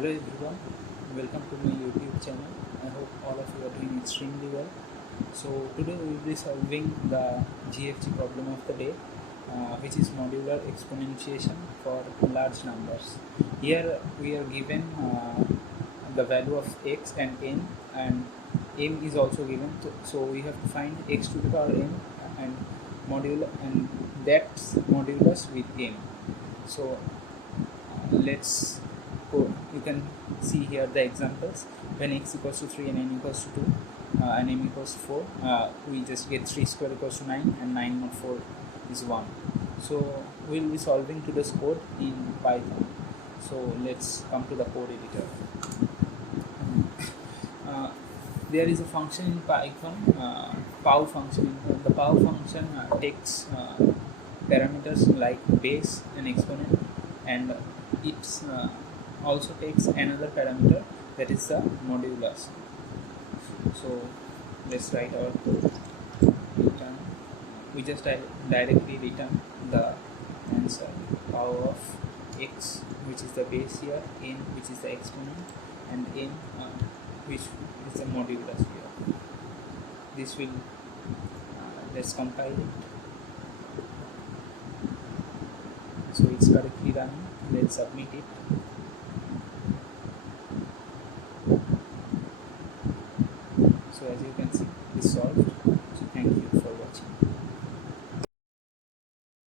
Hello everyone, welcome to my YouTube channel. I hope all of you are doing extremely well. So today we will be solving the GFG problem of the day, which is modular exponentiation for large numbers. Here we are given the value of x and n, and m is also given. So we have to find x to the power n and that's modulus with m. So let's go. You can see here the examples. When x equals to 3 and n equals to 2 and m equals to 4, we just get 3 square equals to 9 and 9 mod 4 is 1. So we'll be solving to this code in Python. So let's come to the code editor. There is a function in Python, pow function. The pow function takes parameters like base and exponent, and it also takes another parameter, that is the modulus. So let's write our code. We just directly return the answer, power of x, which is the base here, n, which is the exponent, and n, which is the modulus here. This will let's compile it. So it's correctly running. Let's submit it.